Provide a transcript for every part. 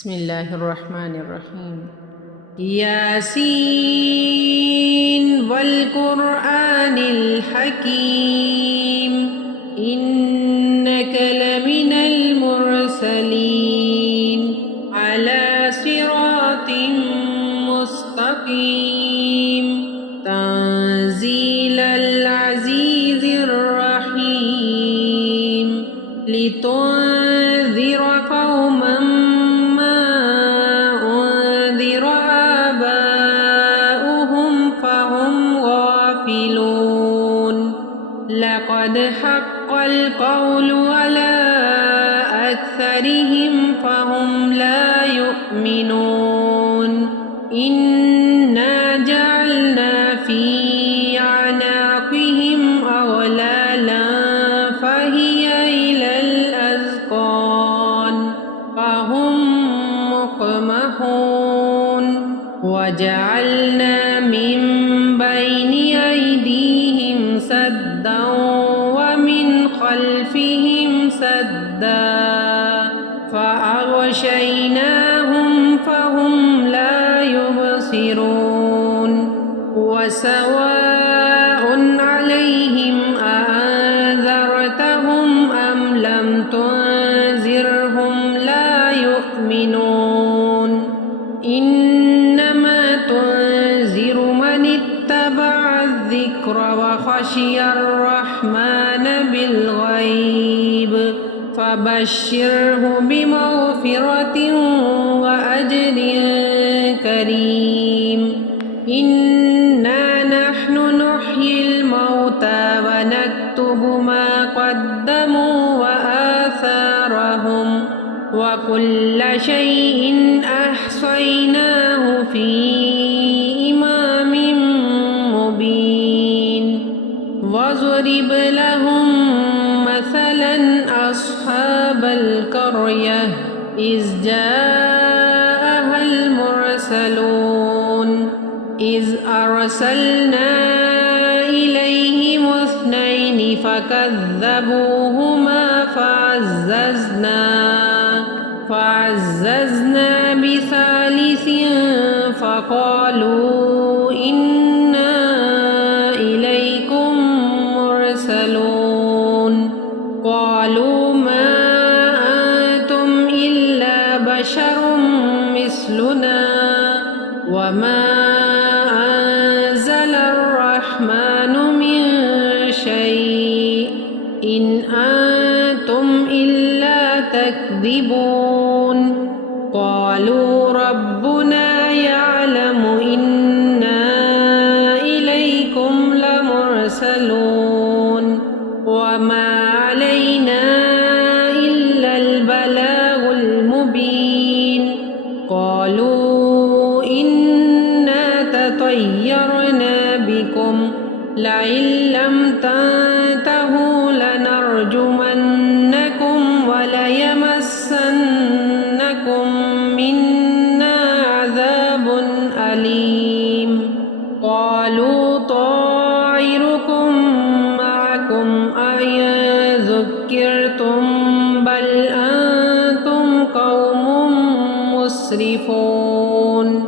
بسم الله الرحمن الرحيم. ياسين والقرآن الحكيم إنك لمن المرسلين على صراط مستقيم تنزيل العزيز الرحيم لتنذر قوما لقد حق القول على أكثرهم فهم لا يؤمنون إنا جعلنا في أعناقهم أغلالا فهي إلى الأذقان فهم مقمحون وجعلنا من بين أيديهم سدا ومن خلفهم سدا فأغشيناهم فهم لا يبصرون وسواء عليهم أأنذرتهم أم لم تنذرهم لا يؤمنون إنما تنذر من اتبع الذكر وخشي الرحمن بالغيب فبشره بمغفرة وأجر كريم إنا نحن نحيي الموتى ونكتب ما قدموا وآثارهم وكل شيء أحصيناه في إمام مبين واضرب لهم مثلا أصحاب القرية إذ جاءها المرسلون إذ أرسلنا إليهم اثنين فكذبوهما فعززنا بثالث فقالوا إنا إليكم مرسلون قالوا ما أنتم إلا بشر مثلنا وما أنزل الرحمن من شيء إن أنتم إلا تكذبون قالوا ربنا يعلم إنا إليكم لمرسلون وما علينا إلا البلاغ المبين قالوا إنا تطيرنا بكم لئن لم تنتهوا لنرجمنكم وليمسنكم منا عذاب أليم قالوا طائركم معكم أئن ذكرتم بل أنتم قوم مسرفون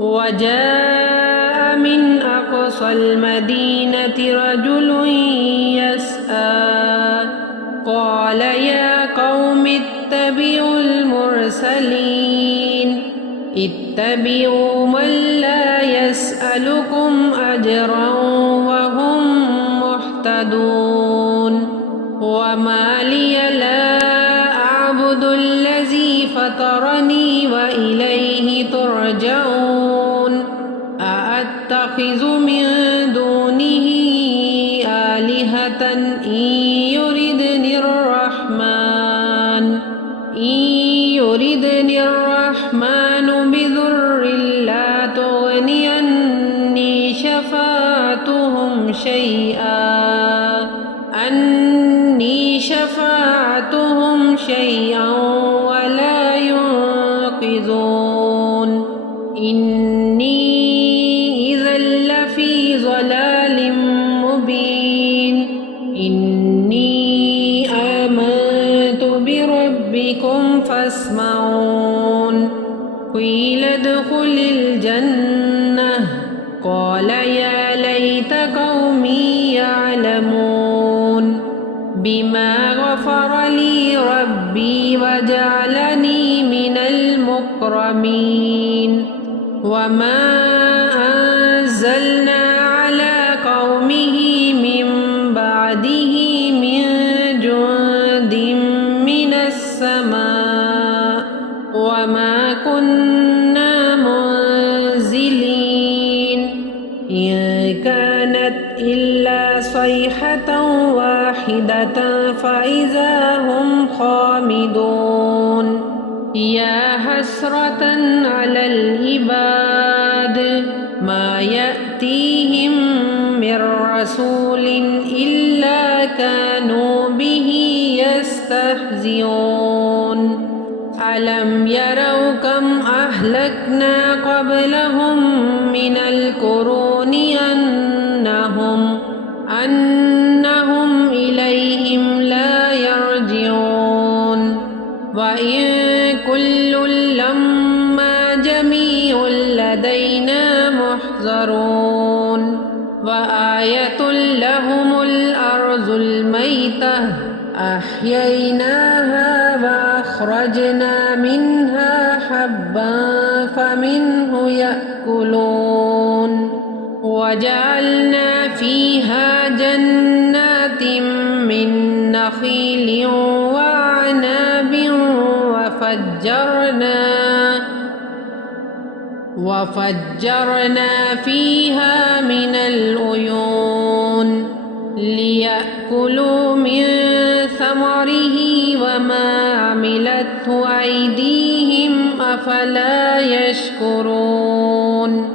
وجاء من أقصى المدينة رجل يسعى قال يا قوم اتبعوا المرسلين اتبعوا من لا يسألكم أجرا وهم مهتدون وما لي لا أعبد الذي فطرني وإليه ترجعون أأتخذ من دونه آلهة إن يردني الرحمن بضر لا تغني عني شفاعتهم شيئا ولا ينقذون إني إذا لفي ضلال مبين إني آمنت بربكم فاسمعون قيل ادخل الجنة قال يا ليت قومي يعلمون بما غفر لي ربي وجعلني من المكرمين وما أنزلنا على قومه من بعده من جند من السماء وما كنا منزلين إن كانت إلا صيحة واحدة فإذا هم خامدون يا حسرة على العباد ما يأتيهم من رسول إلا كانوا به يستهزئون ألم يروا كم أهلكنا قبلهم من القرون أنهم إليهم لا يرجعون وإن كل لما جميع لدينا محضرون وآية لهم الأرض الميتة أحييناها وأخرجنا منها حبا فمنه يأكلون وجعلنا فيها جنات من نخيل وعناب وفجرنا فيها من العيون ليأكلوا من ثمره وما عملته أيديهم أفلا يشكرون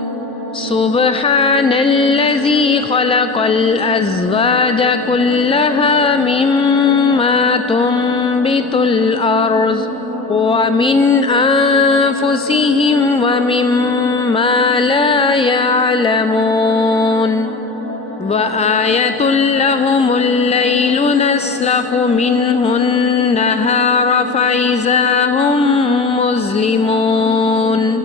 سبحان الذي خلق الأزواج كلها مما تنبت الأرض ومن أنفسهم ومما لا يعلمون وآية لهم الليل نسلخ منه النهار فإذا هم مظلمون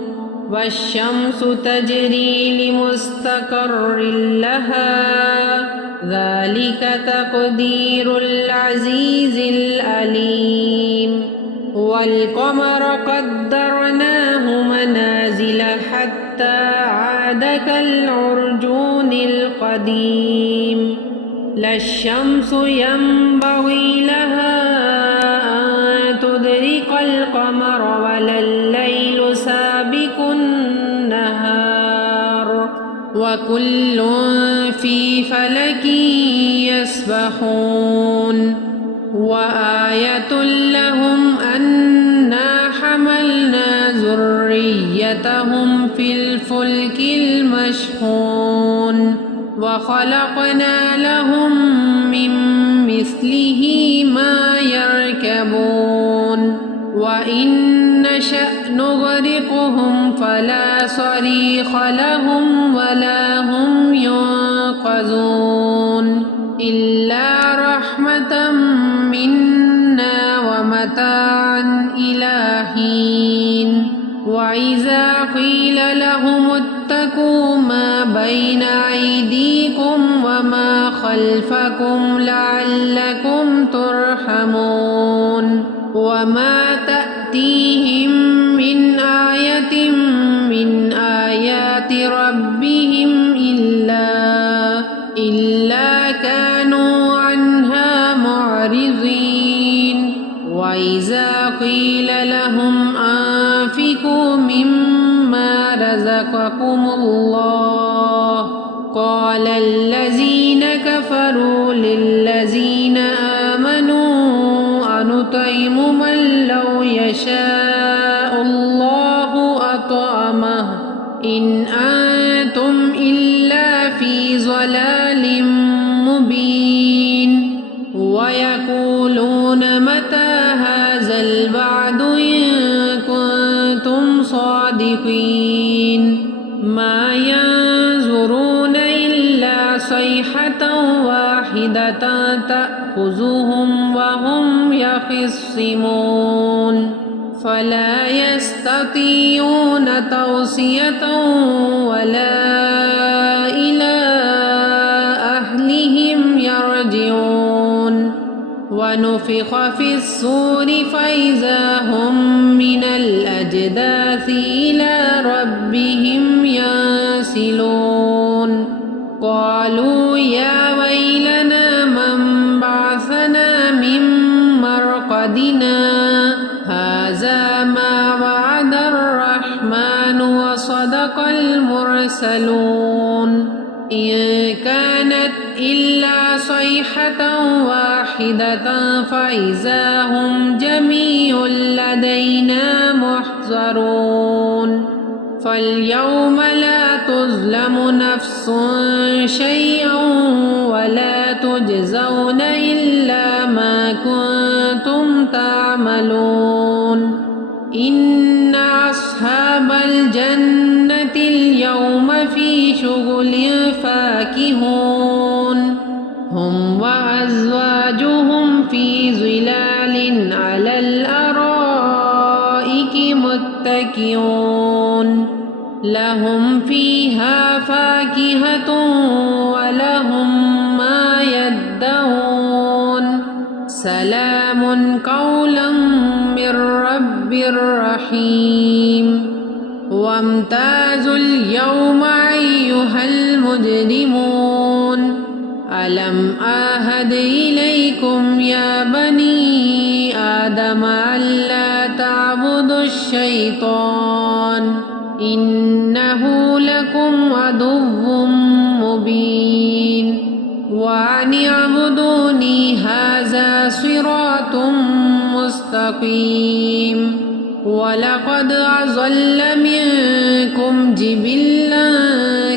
والشمس تجري لمستقر لها ذلك تقدير العزيز العليم والقمر قدرناه منازل حتى عاد كالعرجون القديم لا الشمس ينبغي لها أن تدرك القمر ولا الليل سابق النهار وكل في فلك يسبحون وآية لهم أنا حملنا ذريتهم في الفلك المشحون وخلقنا لهم من مثله ما يركبون وإن نشأ نغرقهم فلا صريخ لهم ولا هم ينقذون إلا رحمة منا ومتاعا إلى حين وإذا قيل لهم اتقوا ما بين أيديكم وما خلفكم لعلكم ترحمون وما تأتيهم من آية من آيات ربهم إلا كانوا عنها معرضين وإذا قيل لهم أنفقوا مما رزقكم الله قال الذين كفروا للذين آمنوا أنطعم من لو يشاء الله أطعمه إن أنتم إلا في ضلال مبين ويقولون متى هذا الوعد إن كنتم صادقين ما ينظرون إلا صيحة واحدة تأخذهم وهم يخصمون فلا يستطيعون توصية ولا إلى أهلهم يرجعون ونفخ في الصور فإذا هم من الأجداث إلى ربهم ينسلون قالوا يا ويلنا من بعثنا من مرقدنا هذا ما وعد الرحمن وصدق المرسلون إن كانت إلا صيحة واحدة فإذا هم جميع لدينا محضرون فاليوم لا تظلم نفس شيئا ولا تجزون إلا ما كنتم تعملون إن أصحاب الجنة اليوم في شغل فاكهون هم وأزواجهم في ظلال على الأرائك متكئون لهم فيها فاكهة ولهم ما يدعون سلام قولا من رب رحيم وامتازوا اليوم أيها المجرمون ألم أعهد إليكم يا بني آدم ألا تعبدوا الشيطان إنه لكم عدو مبين وأن اعبدوني هذا صراط مستقيم ولقد أضل منكم جبلا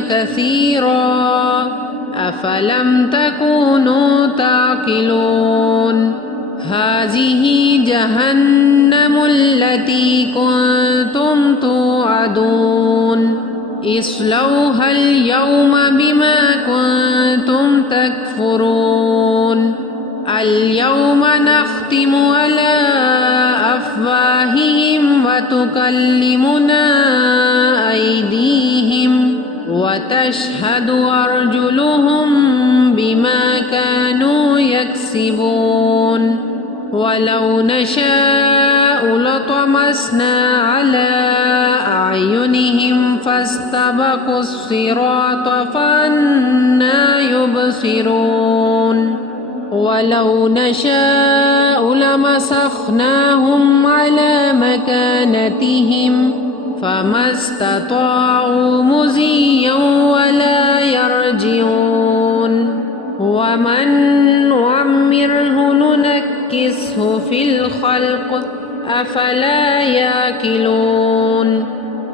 كثيرا أفلم تكونوا تعقلون هذه جهنم التي كنتم توعدون اصلوها اليوم بما كنتم تكفرون اليوم نختم على أفواههم وتكلمنا أيديهم وتشهد أرجلهم بما كانوا يكسبون ولو نشاء لطمسنا على أعينهم فاستبقوا الصراط فأنى يبصرون ولو نشاء لمسخناهم على مكانتهم فما استطاعوا مزيا ولا يرجعون ومن نعمره ننكسه في الخلق أفلا يأكلون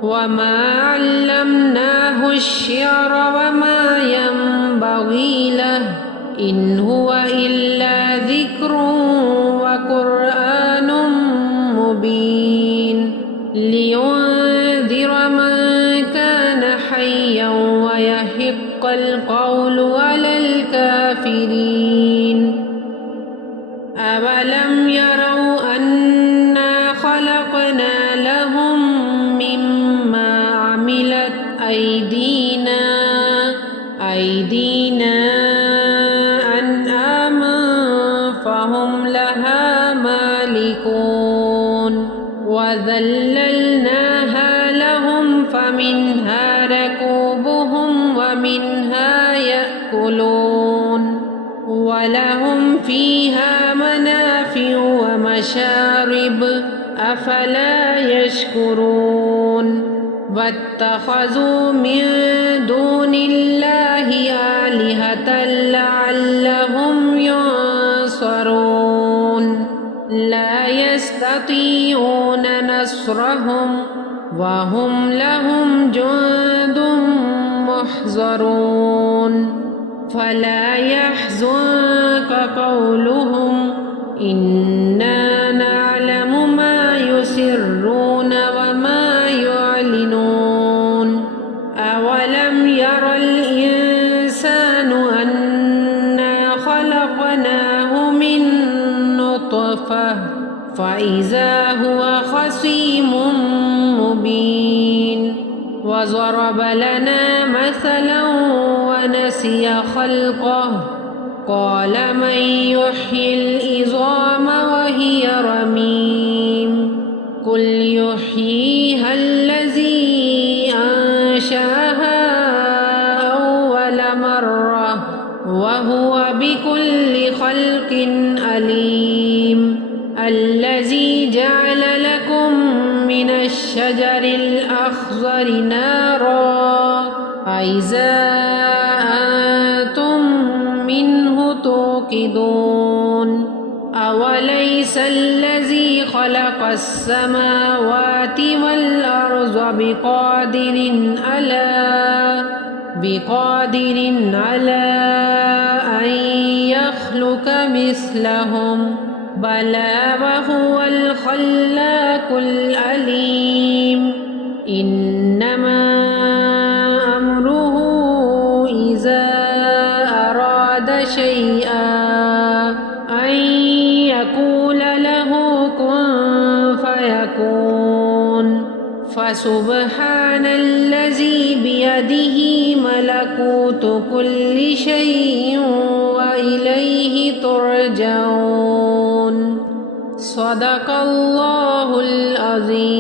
وما علمناه الشعر وما ينبغي له إن هو إلا ذكر وقرآن مبين لينذر من كان حيا ويحق القول على الكافرين أولم يروا أنا خلقنا لهم مما عملت أيدينا أنعاما فهم لها مالكون وذللناها لهم فمنها ركوبهم ومنها يأكلون ولهم فيها منافع ومشارب أفلا يشكرون واتخذوا من دون الله آلهة لعلهم ينصرون لا يستطيعون نصرهم وهم لهم جند محضرون فلا يحزنك قولهم إنا نعلم ما يسرون وما يعلنون أولم ير الإنسان أنا خلقناه من نطفة فإذا هو خصيم وضرب لنا مثلا ونسي خلقه قال من يحيي العظام وهي رميم قل يحييها الذي أنشأها أول مرة وهو بكل خلق عليم الذي جعل لكم من الشجر الأخضر نارا فإذا أنتم منه توقدون أوليس الذي خلق السماوات والأرض بقادر على أن يخلق مثلهم بلى وهو الخلاق العليم إنما أمره إذا أراد شيئا أن يقول له كن فيكون فسبحان الذي بيده ملكوت كل شيء وإليه ترجعون صدق الله العظيم.